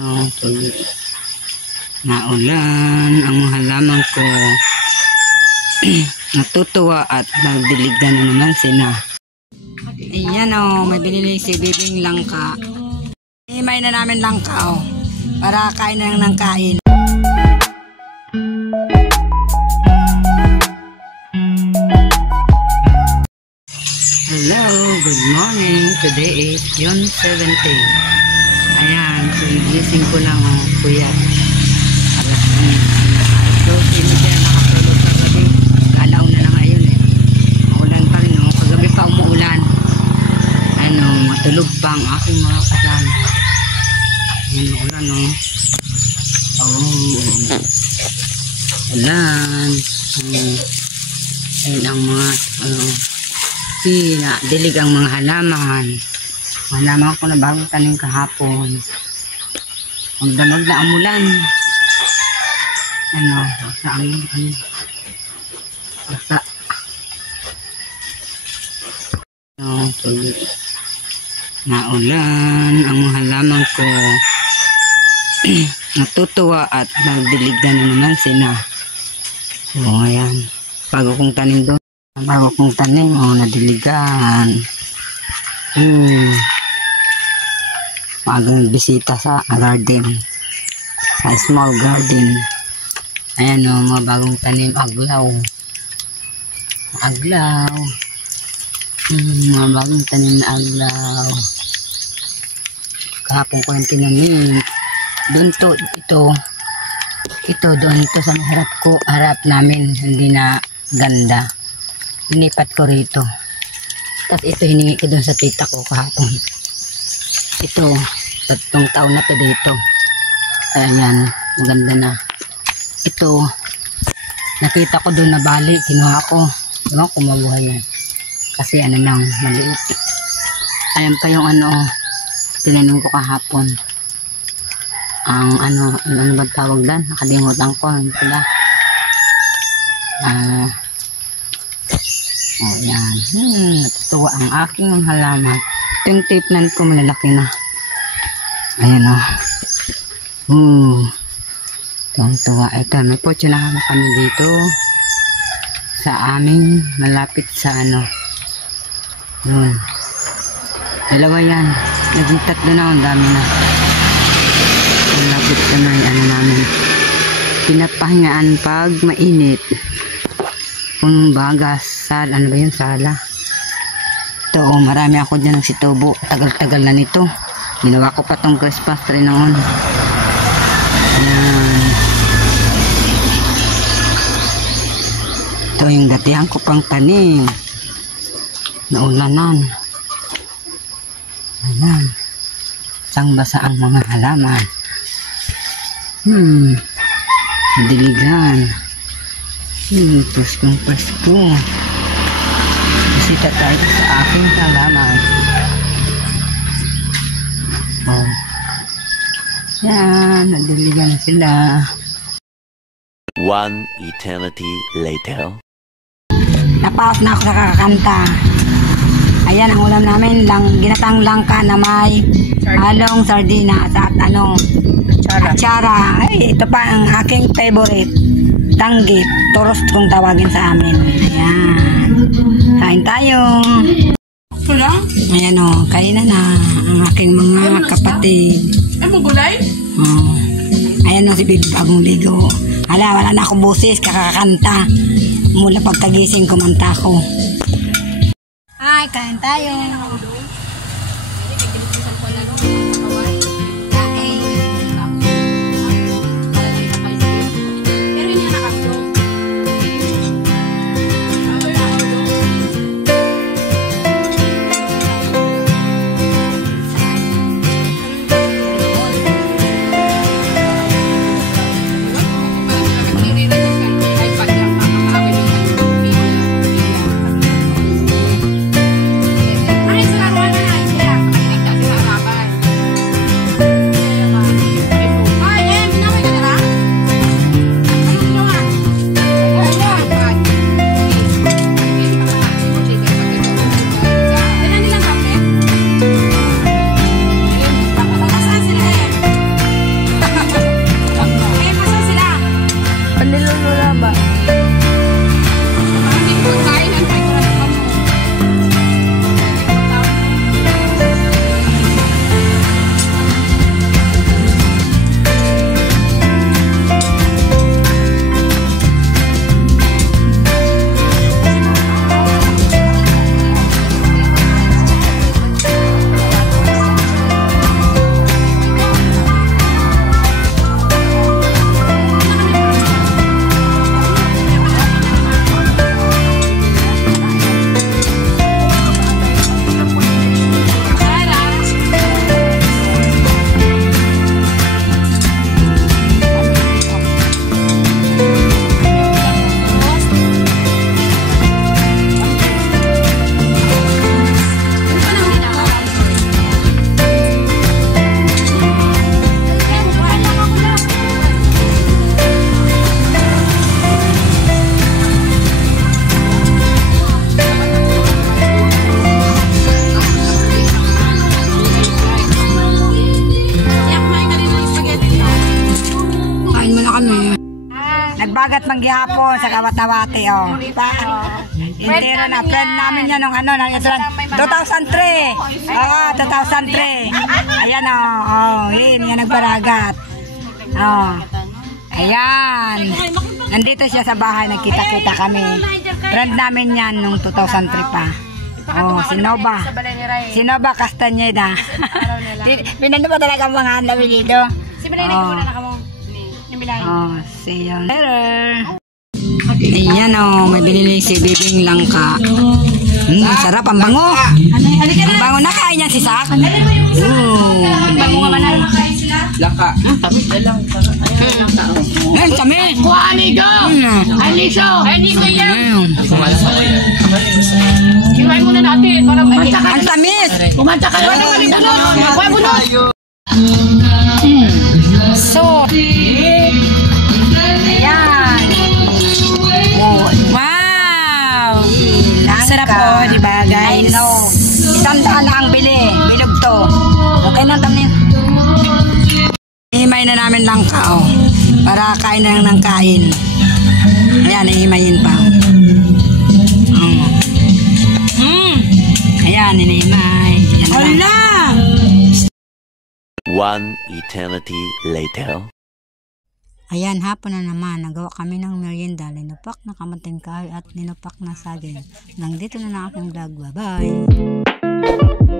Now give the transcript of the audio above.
Tuloy naulan ang mga halaman ko. Natutuwa at nagdiligdan na naman sila. Ayan o, may binili si Bibing langka. Himay na namin langka o, para kain na lang ng kain. Hello, good morning. Today is June 17. Ayan, so nagising ko lang o, kuya. Alas 10. So, hindi siya nakatulog kagabi. Kalaw na lang ngayon eh. Maulan pa rin o. Kagabi pa umuulan. Ano, matulog pa ang aking mga kasama. Ayan, maulan o. Ulan. Ayan ang mga, dilig ang mga halaman. Halaman ko na bagong tanim kahapon. Magdamag na ang ulan. Basta. Tuloy naulan ang mga halaman ko. Natutuwa at nagdiligdan na naman sila. So, ayan. Bago kong tanim doon. Nadiligan. Magang bisita sa garden. Sa small garden. Ayan o, mga bagong tanim. Aglaw. Mga bagong tanim na aglaw. Kahapon ko yung tinanim. Doon to, ito doon to sa harap namin. Hindi na ganda. Inipat ko rito. Tapos ito hiningi ko doon sa tita ko kahapon. Ito, 3 taon na to dito. Ayan, maganda na. Ito, nakita ko doon na bali, kinuha ko. Diba, kumabuhay yan. Kasi ano lang, maliit. Ayan pa yung tinanim ko kahapon. Ang ano ba tawag dan? Nakalimutan ko. Diba? Ayan. Natutuwa ang aking halaman. Ito yung tipnan ko, malalaki na. Ayan o. Tuwang-tuwa. Ito, may potso na kami dito. Sa amin, malapit sa Yun. Dalawa yan. Naging 3 na, ang dami na. Malapit ka na yung namin. Pinapahingaan pag mainit. Kung bagas, ano ba yun, sala. Ito, marami ako dyan ng situbo. Tagal-tagal na nito. Ginawa ko pa tong Christmas tree noon. Ayan. Ito yung datihan ko pang tanim. Naulanan. Ayan. Sang basa ang mga halaman. Diligan. Paskong Pasko. Bisita tayo sa aking halaman. Yan, nadiligan sila. One eternity later. Napaos na ako sa kakakanta. Ayan ang ulam namin, ginatang langka na may halong sardinas at atsara. Ay, ito pa ang aking favorite. Tanggit, toros kung tawagin sa amin. Ayan. Kain tayo. Ayan o, kain na ang aking mga kapatid. Ay, magulay? Ayan o, si Bibi bagong ligo. Wala na akong busis, kakakanta. Mula pagkagising, kumanta ko. Ay, kain tayo. Ay, sarap. Dabagat manggihapon sa Kawatawati, oh. Pa. Intero na friend namin yan nung ano, 2003. Oo, 2003. Ayan, oh, yan nagbaragat. Oh. Ayan. Nandito siya sa bahay, nagkita-kita kami. Friend namin yan nung 2003 pa. Oh, si Nova. Si Nova Castañeda. Pinano pa talaga ang mga anlawi dito. Si Bilay na muna na kamo. Oh, see you later. Ayan o, may binili si Bibing Langka. Sarap, ang bango. Ang bango na kaya niya si Sak. Ang bango nga man. Langka. Tapos na lang. Ayun, kami. Kuha Nigo! Ay, Liso! Ay, Nigo yan! Kinuhain muna natin para kumanta ka. Ang tamis. Kumanta ka na. Kuha mo nun! So, ayan. Wow! Sarap po, di ba guys? I know. 100 na ang bili. Bilog to. Okay na tamin. Ihimay na namin lang kao. Para kain na lang ng kain. Ayan, ihimayin pa. Ayan, inihimay. Hala! One eternity later. Ayan, hapon na naman. Nagawa kami ng merienda. Linupak na kamanting kahoy at linupak na saging. Nang dito na lang aking vlog. Bye-bye!